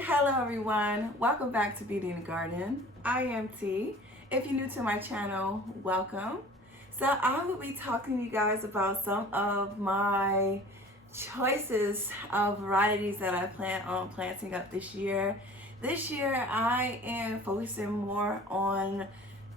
Hello everyone, welcome back to Beauty in the Garden. I am T. If you're new to my channel, welcome. So I will be talking to you guys about some of my choices of varieties that I plan on planting up this year. This year I am focusing more on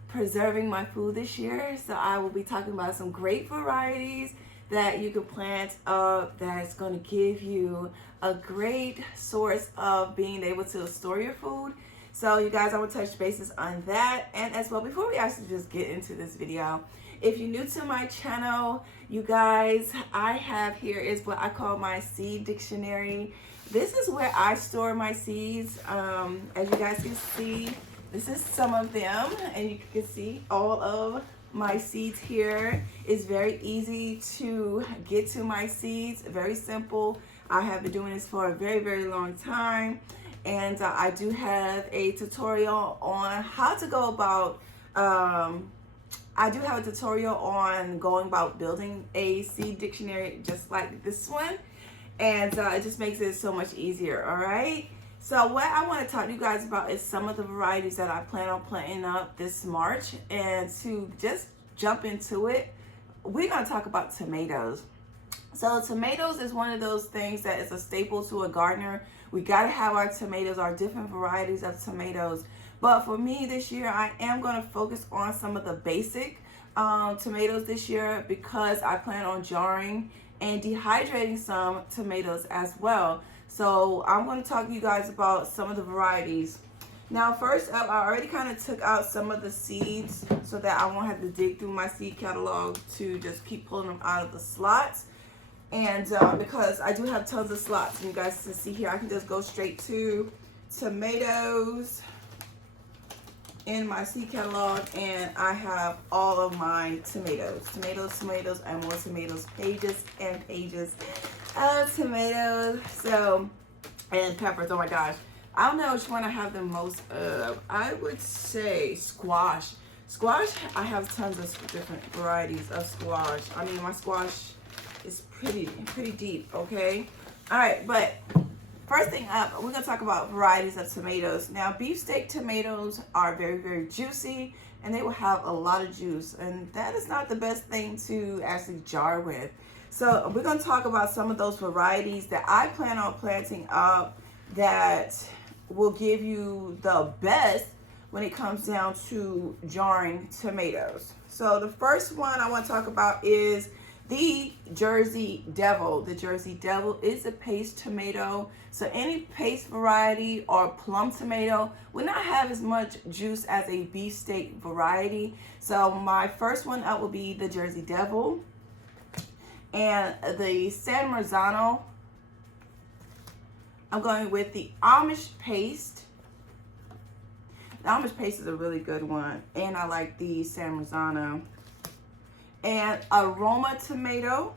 preserving my food this year, so I will be talking about some great varieties that you can plant up that's going to give you a great source of being able to store your food. So you guys, I will touch bases on that. And as well, before we actually just get into this video, if you're new to my channel, you guys, I have here is what I call my seed dictionary. This is where I store my seeds. As you guys can see, this is some of them, and you can see all of my seeds here. Is very easy to get to my seeds, very simple. I have been doing this for a very long time, and I do have a tutorial on how to go about I do have a tutorial on going about building a seed dictionary just like this one, and it just makes it so much easier. All right, so what I want to talk to you guys about is some of the varieties that I plan on planting up this March. And to just jump into it, we're going to talk about tomatoes. So tomatoes is one of those things that is a staple to a gardener. We got to have our tomatoes, our different varieties of tomatoes. But for me this year, I am going to focus on some of the basic tomatoes this year, because I plan on jarring and dehydrating some tomatoes as well. So I'm going to talk to you guys about some of the varieties. Now, first up, I already kind of took out some of the seeds so that I won't have to dig through my seed catalog to just keep pulling them out of the slots. And because I do have tons of slots, and you guys can see here, I can just go straight to tomatoes in my seed catalog, and I have all of my tomatoes, and more tomatoes, pages and pages of tomatoes. So, and peppers, oh my gosh. I don't know which one I have the most of. I would say squash. Squash, I have tons of different varieties of squash. I mean, my squash is pretty deep, okay? All right, but first thing up, we're gonna talk about varieties of tomatoes. Now, beefsteak tomatoes are very juicy, and they will have a lot of juice, and that is not the best thing to actually jar with. So we're gonna talk about some of those varieties that I plan on planting up that will give you the best when it comes down to jarring tomatoes. So the first one I want to talk about is the Jersey Devil. The Jersey Devil is a paste tomato. So any paste variety or plum tomato will not have as much juice as a beefsteak variety. So my first one up will be the Jersey Devil. And the San Marzano, I'm going with the Amish paste. The Amish paste is a really good one, and I like the San Marzano. And Aroma tomato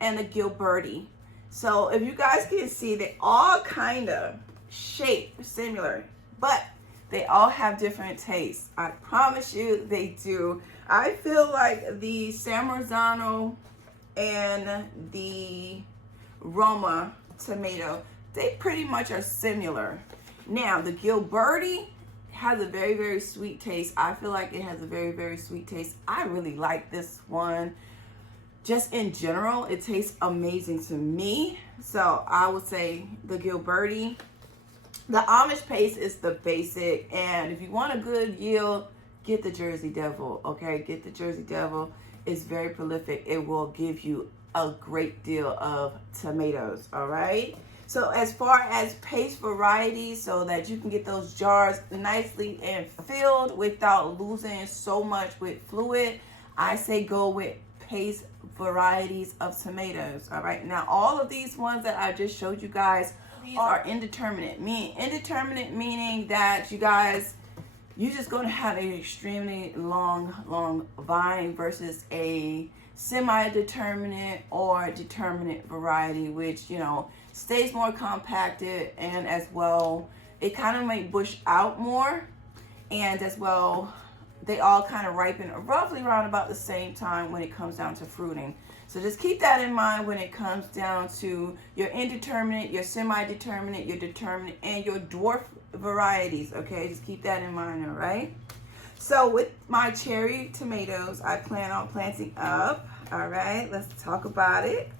and the Gilberti. So if you guys can see, they all kind of shape similar, but they all have different tastes. I promise you they do. I feel like the San Marzano and the Roma tomato, they pretty much are similar. Now the Gilberti has a very sweet taste. I feel like it has a very sweet taste. I really like this one. Just in general, it tastes amazing to me. So I would say the Gilberti. The Amish paste is the basic, and if you want a good yield, get the Jersey Devil. Okay, get the Jersey Devil. It's very prolific. It will give you a great deal of tomatoes. All right. So as far as paste varieties, so that you can get those jars nicely and filled without losing so much with fluid, I say go with paste varieties of tomatoes. All right. Now, all of these ones that I just showed you guys, these are indeterminate. Meaning that you guys, you're just going to have an extremely long vine versus a semi-determinate or determinate variety, which, you know, stays more compacted, and as well, it kind of may bush out more, and as well, they all kind of ripen roughly around about the same time when it comes down to fruiting. So just keep that in mind when it comes down to your indeterminate, your semi-determinate, your determinate, and your dwarf varieties, okay? Just keep that in mind, all right? So with my cherry tomatoes, I plan on planting up, all right? Let's talk about it.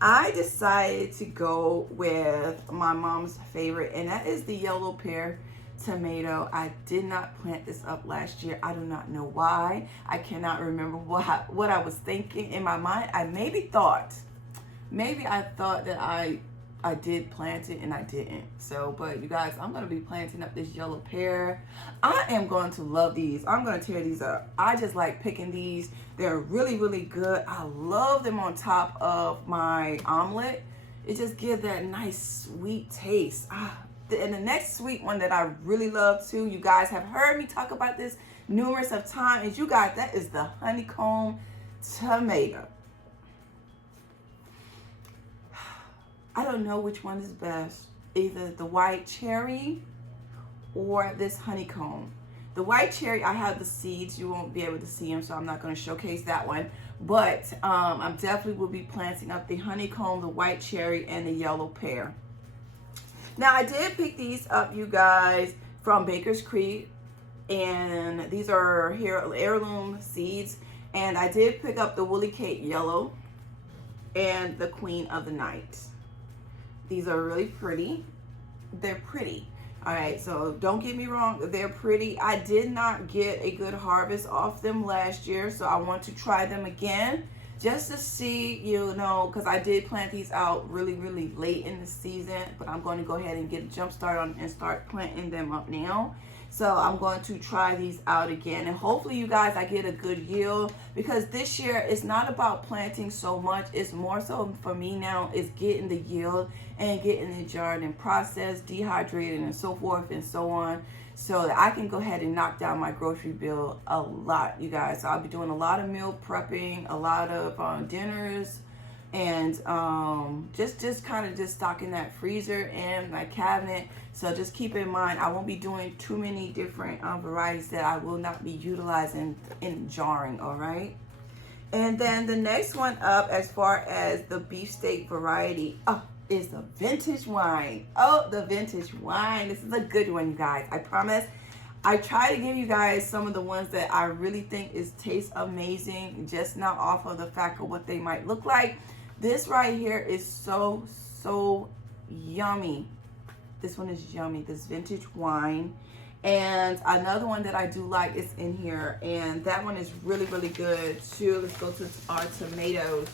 I decided to go with my mom's favorite, and that is the yellow pear tomato. I did not plant this up last year. I do not know why. I cannot remember what I was thinking in my mind. Maybe I thought that I did plant it and I didn't. So, but you guys, I'm going to be planting up this yellow pear. I am going to love these. I'm going to tear these up. I just like picking these. They're really, really good. I love them on top of my omelet. It just gives that nice sweet taste. And the next sweet one that I really love too, you guys have heard me talk about this numerous of times, you guys, that is the honeycomb tomato. I don't know which one is best, either the white cherry or this honeycomb. The white cherry, I have the seeds. You won't be able to see them, so I'm not going to showcase that one. But I definitely will be planting up the honeycomb, the white cherry, and the yellow pear. Now, I did pick these up, you guys, from Baker's Creek, and these are heirloom seeds. And I did pick up the Woolly Kate Yellow and the Queen of the Night. These are really pretty. They're pretty. All right, so don't get me wrong, they're pretty. I did not get a good harvest off them last year, so I want to try them again. Just to see, you know, because I did plant these out really, really late in the season, but I'm going to go ahead and get a jump start on and start planting them up now. So I'm going to try these out again, and hopefully you guys, I get a good yield, because this year it's not about planting so much. It's more so for me now is getting the yield and getting the jarred and processed, dehydrated, and so forth and so on, so that I can go ahead and knock down my grocery bill a lot, you guys. So I'll be doing a lot of meal prepping, a lot of dinners, and just kind of just stocking that freezer and my cabinet. So just keep in mind, I won't be doing too many different varieties that I will not be utilizing in jarring, all right? And then the next one up, as far as the beefsteak variety, is the vintage wine. Oh, the vintage wine. This is a good one, you guys. I promise. I try to give you guys some of the ones that I really think taste amazing, just not off of the fact of what they might look like. This right here is so yummy. This one is yummy, this vintage wine. And another one that I do like is in here, and that one is really, really good too. Let's go to our tomatoes.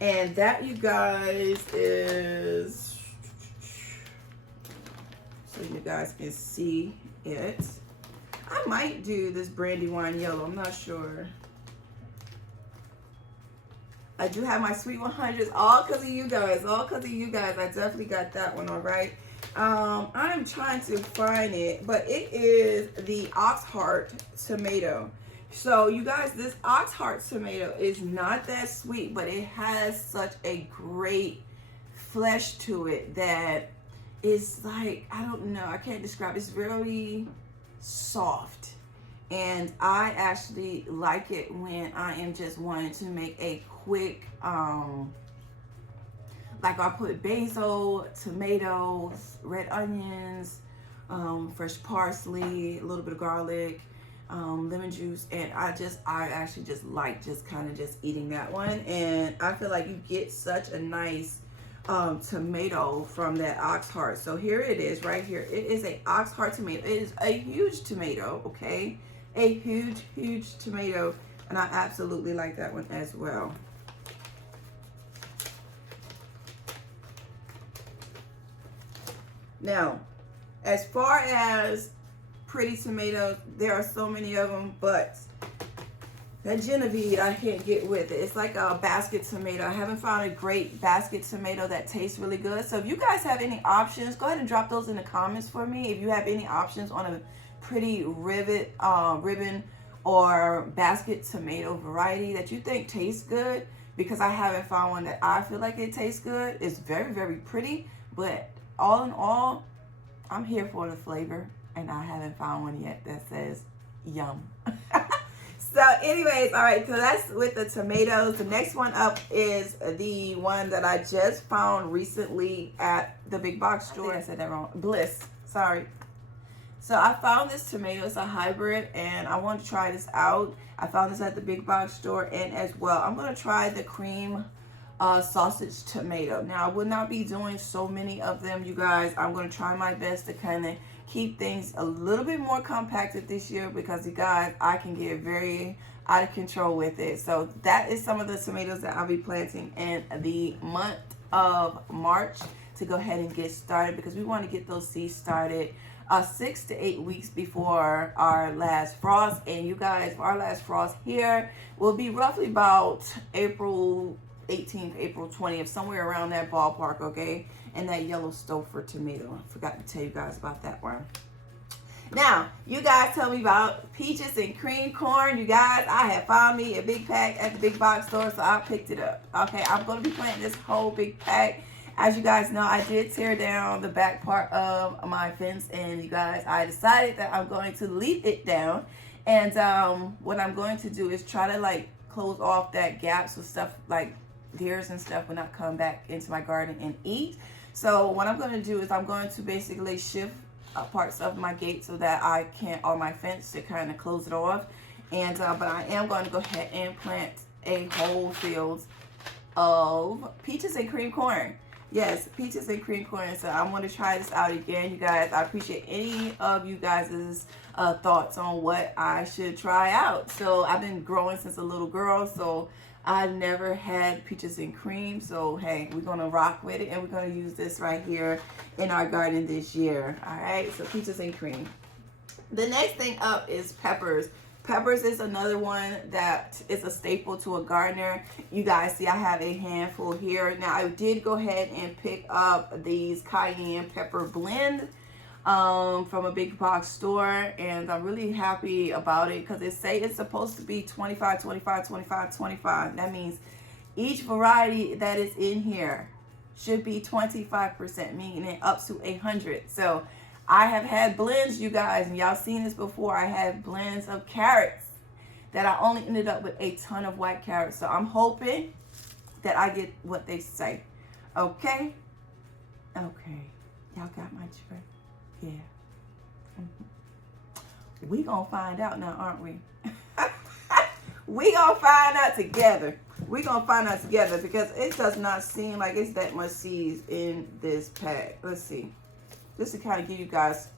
And that, you guys, is, so you guys can see it. I might do this Brandywine yellow, I'm not sure. I do have my Sweet 100s, all because of you guys, I definitely got that one, all right. I'm trying to find it, but it is the Oxheart tomato. So you guys, this Oxheart tomato is not that sweet, but it has such a great flesh to it that is like, I don't know, I can't describe. It's really soft. And I actually like it when I am just wanting to make a quick, like I put basil, tomatoes, red onions, fresh parsley, a little bit of garlic, lemon juice, and I actually just like kind of just eating that one. And I feel like you get such a nice tomato from that Oxheart. So here it is right here. It is a Oxheart tomato. It is a huge tomato, okay? A huge tomato, and I absolutely like that one as well. Now, as far as pretty tomatoes, there are so many of them, but that Genevieve, I can't get with it. It's like a basket tomato. I haven't found a great basket tomato that tastes really good. So if you guys have any options, go ahead and drop those in the comments for me. If you have any options on a pretty ribbon or basket tomato variety that you think tastes good, because I haven't found one that I feel like it tastes good. It's very, very pretty, but all in all, I'm here for the flavor, and I haven't found one yet that says yum. So anyways, all right, so that's with the tomatoes. The next one up is the one that I just found recently at the big box store. I think I said that wrong. Bliss, sorry. So I found this tomato. It's a hybrid, and I want to try this out. I found this at the big box store, and as well, I'm going to try the cream sausage tomato. Now, I will not be doing so many of them, you guys. I'm going to try my best to kind of keep things a little bit more compacted this year because, you guys, I can get very out of control with it. So that is some of the tomatoes that I'll be planting in the month of March to go ahead and get started, because we want to get those seeds started 6 to 8 weeks before our last frost. And you guys, for our last frost here will be roughly about April 18th, April 20th, somewhere around that ballpark, okay? And that yellow Stouffer tomato. I forgot to tell you guys about that one. Now, you guys tell me about peaches and cream corn. You guys, I have found me a big pack at the big box store, so I picked it up. Okay, I'm going to be planting this whole big pack. As you guys know, I did tear down the back part of my fence, and you guys, I decided that I'm going to leave it down. And what I'm going to do is try to like close off that gap so stuff like deers and stuff will not come back into my garden and eat. So what I'm going to do is I'm going to basically shift parts of my gate so that I can't, or my fence, to kind of close it off. And but I am going to go ahead and plant a whole field of peaches and cream corn. Yes, peaches and cream corn. So I'm going to try this out again, you guys. I appreciate any of you guys' thoughts on what I should try out. So I've been growing since a little girl, so I never had peaches and cream. So hey, we're going to rock with it, and we're going to use this right here in our garden this year. All right, so peaches and cream. The next thing up is peppers. Peppers is another one that is a staple to a gardener. You guys see I have a handful here. Now I did go ahead and pick up these cayenne pepper blend from a big box store, and I'm really happy about it because it say it's supposed to be 25, 25, 25, 25. That means each variety that is in here should be 25%, meaning up to 100. So I have had blends, you guys, and y'all seen this before. I had blends of carrots that I only ended up with a ton of white carrots. So I'm hoping that I get what they say. Okay? Okay. Y'all got my drift? Yeah. We gonna find out now, aren't we? We gonna find out together. We gonna find out together because it does not seem like it's that much seeds in this pack. Let's see. Just to kind of give you guys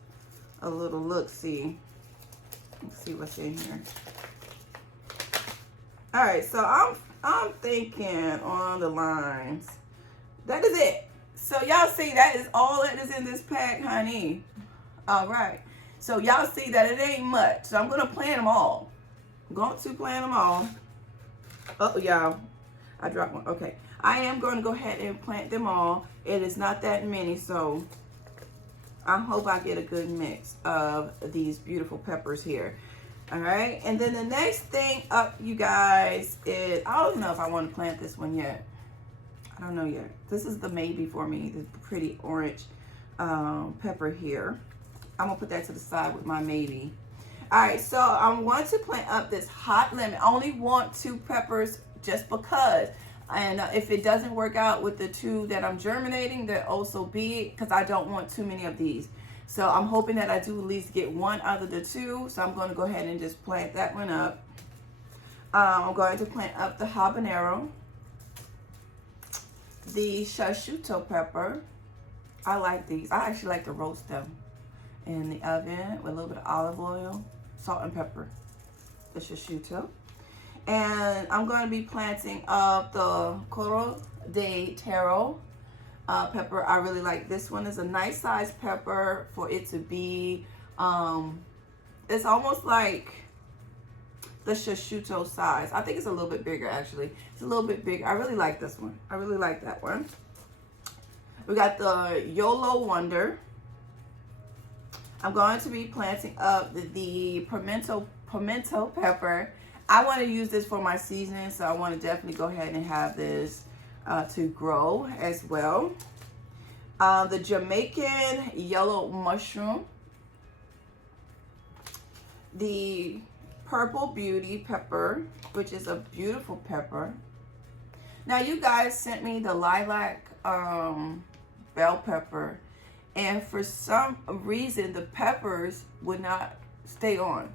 a little look-see. Let's see what's in here. All right, so I'm thinking on the lines. That is it. So y'all see that is all that is in this pack, honey. All right. So y'all see that it ain't much. So I'm gonna plant them all. I'm going to plant them all. Oh, y'all, I dropped one. Okay, I am going to go ahead and plant them all. It is not that many, so I hope I get a good mix of these beautiful peppers here. All right, and then the next thing up, you guys, is I don't know if I want to plant this one yet. I don't know yet. This is the maybe for me, the pretty orange pepper here. I'm gonna put that to the side with my maybe. All right, so I want to plant up this hot lemon. I only want 2 peppers just because. And if it doesn't work out with the 2 that I'm germinating, they'll also be, because I don't want too many of these. So I'm hoping that I do at least get 1 out of the 2. So I'm going to go ahead and just plant that one up. I'm going to plant up the habanero, the shashuto pepper. I like these. I actually like to roast them in the oven with a little bit of olive oil, salt and pepper, the shashuto. And I'm going to be planting up the Coro de Taro pepper. I really like this one. It's a nice size pepper for it to be. It's almost like the shashuto size. I think it's a little bit bigger, actually. It's a little bit bigger. I really like this one. I really like that one. We got the Yolo Wonder. I'm going to be planting up the pimento pepper. I want to use this for my seasoning, so I want to definitely go ahead and have this to grow as well. The Jamaican yellow mushroom. The Purple Beauty pepper, which is a beautiful pepper. Now you guys sent me the lilac bell pepper, and for some reason the peppers would not stay on.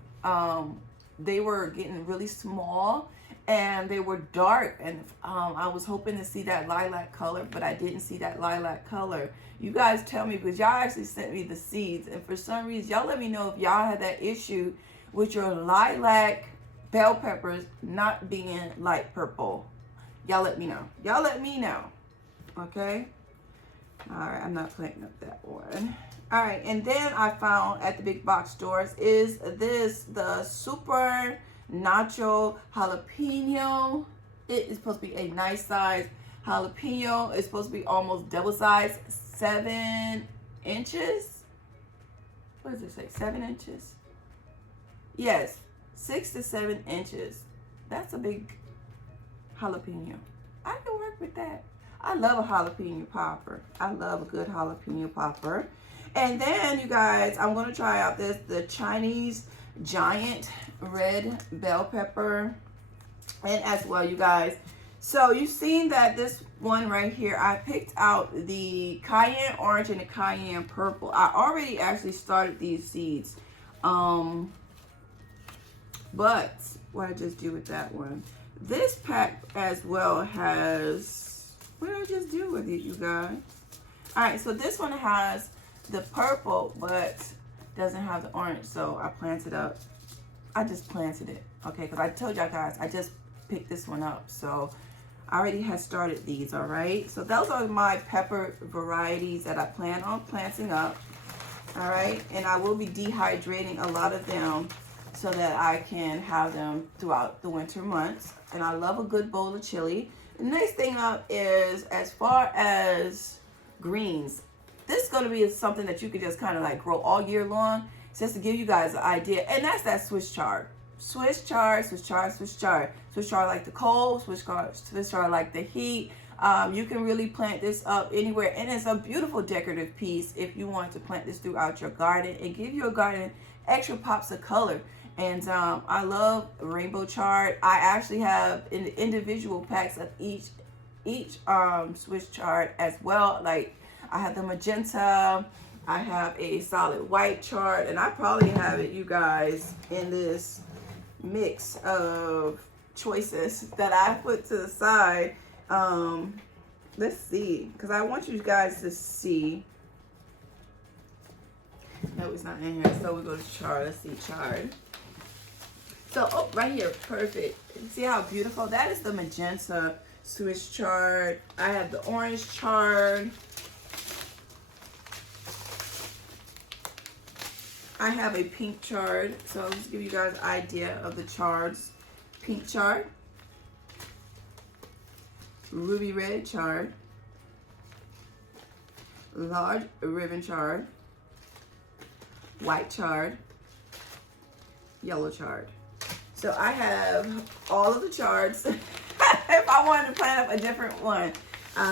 They were getting really small and they were dark, and I was hoping to see that lilac color, but I didn't see that lilac color. You guys tell me, because y'all actually sent me the seeds, and for some reason y'all let me know if y'all had that issue with your lilac bell peppers not being light purple. Y'all let me know. Y'all let me know. Okay? All right, I'm not planting up that one. All right, and then I found at the big box stores is this, the Super Nacho Jalapeno. It is supposed to be a nice size jalapeno. It's supposed to be almost double size, 7 inches. What does it say? 7 inches? Yes, 6 to 7 inches. That's a big jalapeno. I can work with that. I love a jalapeno popper. I love a good jalapeno popper. And then, you guys, I'm going to try out the Chinese giant red bell pepper. And as well, you guys. So you've seen that this one right here, I picked out the cayenne orange and the cayenne purple. I already actually started these seeds. But what I just do with that one. This pack as well has, what did I just do with it, you guys? All right, so this one has the purple, but doesn't have the orange. So I planted up. I just planted it, okay? Because I told y'all guys, I just picked this one up. So I already had started these, all right? So those are my pepper varieties that I plan on planting up, all right? And I will be dehydrating a lot of them so that I can have them throughout the winter months. And I love a good bowl of chili. The next thing up is, as far as greens, this is going to be something that you can just kind of like grow all year long, just to give you guys an idea. And that's that Swiss chard. Swiss chard, Swiss chard, Swiss chard. Swiss chard like the cold, Swiss chard like the heat. You can really plant this up anywhere. And it's a beautiful decorative piece if you want to plant this throughout your garden and give your garden extra pops of color. And I love rainbow chard. I actually have individual packs of each Swiss chard as well. Like I have the magenta, I have a solid white chard, and I probably have it, you guys, in this mix of choices that I put to the side. Let's see, because I want you guys to see. No, it's not in here. So we go to chard. Let's see, chard. So, oh, right here, perfect. See how beautiful? That is the magenta Swiss chard. I have the orange chard. I have a pink chard. So I'll just give you guys an idea of the chards. Pink chard. Ruby red chard. Large ribbon chard. White chard. Yellow chard. So I have all of the chards if I wanted to plant up a different one.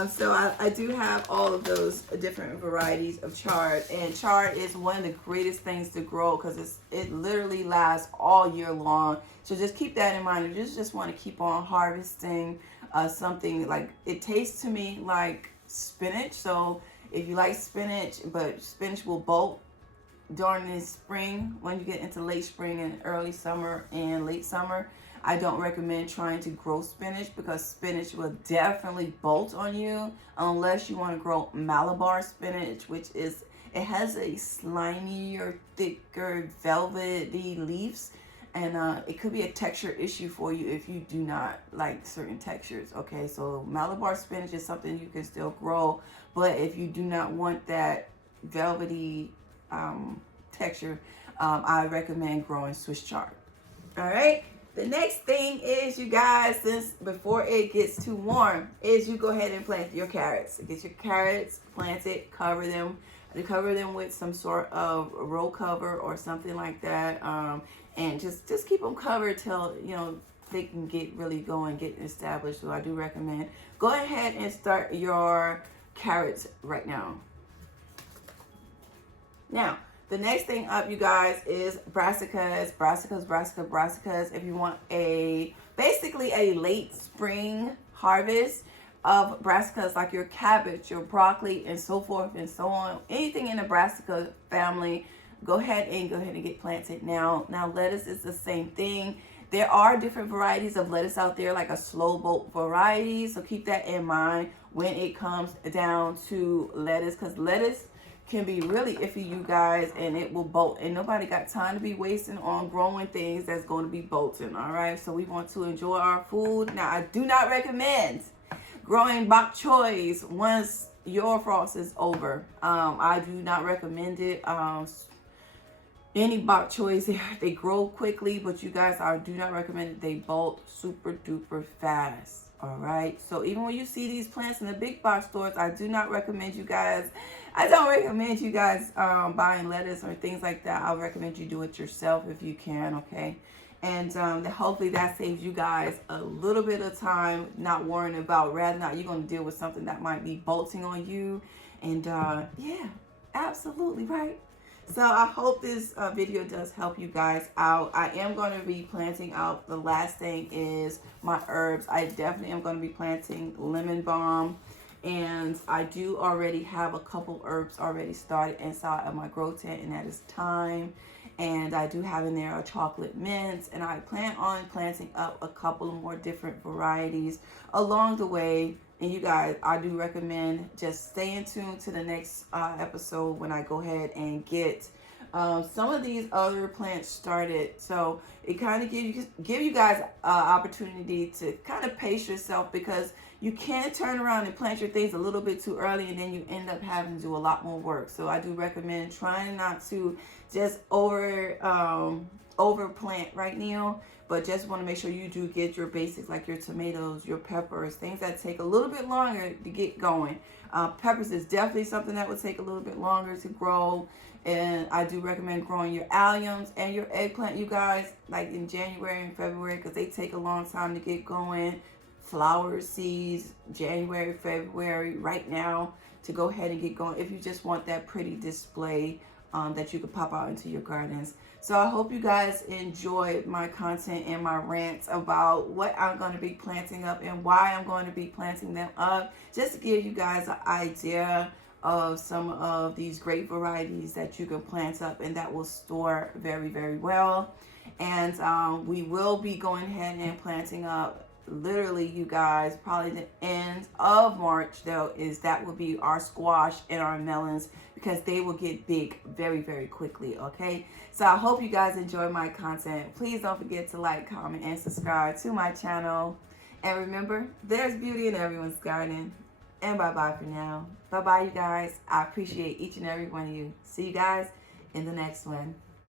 So I do have all of those different varieties of chard. And chard is one of the greatest things to grow because it literally lasts all year long. So just keep that in mind. If you just want to keep on harvesting something, like it tastes to me like spinach. So if you like spinach, but spinach will bolt during the spring, when you get into late spring and early summer and late summer, I don't recommend trying to grow spinach because spinach will definitely bolt on you unless you want to grow Malabar spinach, which is, it has a slimier, thicker, velvety leaves, and it could be a texture issue for you if you do not like certain textures. Okay, so Malabar spinach is something you can still grow, but if you do not want that velvety texture, I recommend growing Swiss chard. All right, the next thing is, you guys, since before it gets too warm, is you go ahead and plant your carrots. Get your carrots planted, cover them with some sort of roll cover or something like that, and just keep them covered till they can get really going, get established. So I do recommend go ahead and start your carrots right now. Now, The next thing up, you guys, is brassicas. Brassicas. If you want basically a late spring harvest of brassicas, like your cabbage, your broccoli, and so forth and so on. Anything in the brassica family, go ahead and get planted now. Now, lettuce is the same thing. There are different varieties of lettuce out there, like a slow bolt variety. So keep that in mind when it comes down to lettuce, because lettuce can be really iffy, you guys, and it will bolt. And nobody got time to be wasting on growing things that's going to be bolting, all right? So we want to enjoy our food. Now, I do not recommend growing bok choys once your frost is over. I do not recommend it. Any bok choys, they grow quickly, but you guys, I do not recommend it. They bolt super duper fast. All right. So even when you see these plants in the big box stores, I do not recommend you guys. I don't recommend you guys buying lettuce or things like that. I recommend you do it yourself if you can. Okay. And hopefully that saves you guys a little bit of time, not worrying about whether or not you're going to deal with something that might be bolting on you. And yeah, absolutely right. So I hope this video does help you guys out. I am going to be planting out. The last thing is my herbs. I definitely am going to be planting lemon balm. And I do already have a couple herbs already started inside of my grow tent, and that is thyme. And I do have in there a chocolate mint. And I plan on planting up a couple of more different varieties along the way. And you guys, I do recommend just staying tuned to the next episode when I go ahead and get some of these other plants started. So it kind of give you guys opportunity to kind of pace yourself, because you can't turn around and plant your things a little bit too early and then you end up having to do a lot more work. So I do recommend trying not to just over plant right now, but just want to make sure you do get your basics, like your tomatoes, your peppers, things that take a little bit longer to get going. Peppers is definitely something that would take a little bit longer to grow. And I do recommend growing your alliums and your eggplant, you guys, like in January and February, because they take a long time to get going. Flower seeds, January, February, right now, to go ahead and get going if you just want that pretty display that you could pop out into your gardens. So I hope you guys enjoyed my content and my rants about what I'm going to be planting up and why I'm going to be planting them up, just to give you guys an idea of some of these great varieties that you can plant up and that will store very, very well. And we will be going ahead and planting up, literally, you guys, probably the end of March, though, that will be our squash and our melons, because they will get big very, very quickly. Okay, so I hope you guys enjoy my content. Please don't forget to like, comment, and subscribe to my channel. And remember, there's beauty in everyone's garden. And bye-bye for now. Bye-bye, you guys. I appreciate each and every one of you. See you guys in the next one.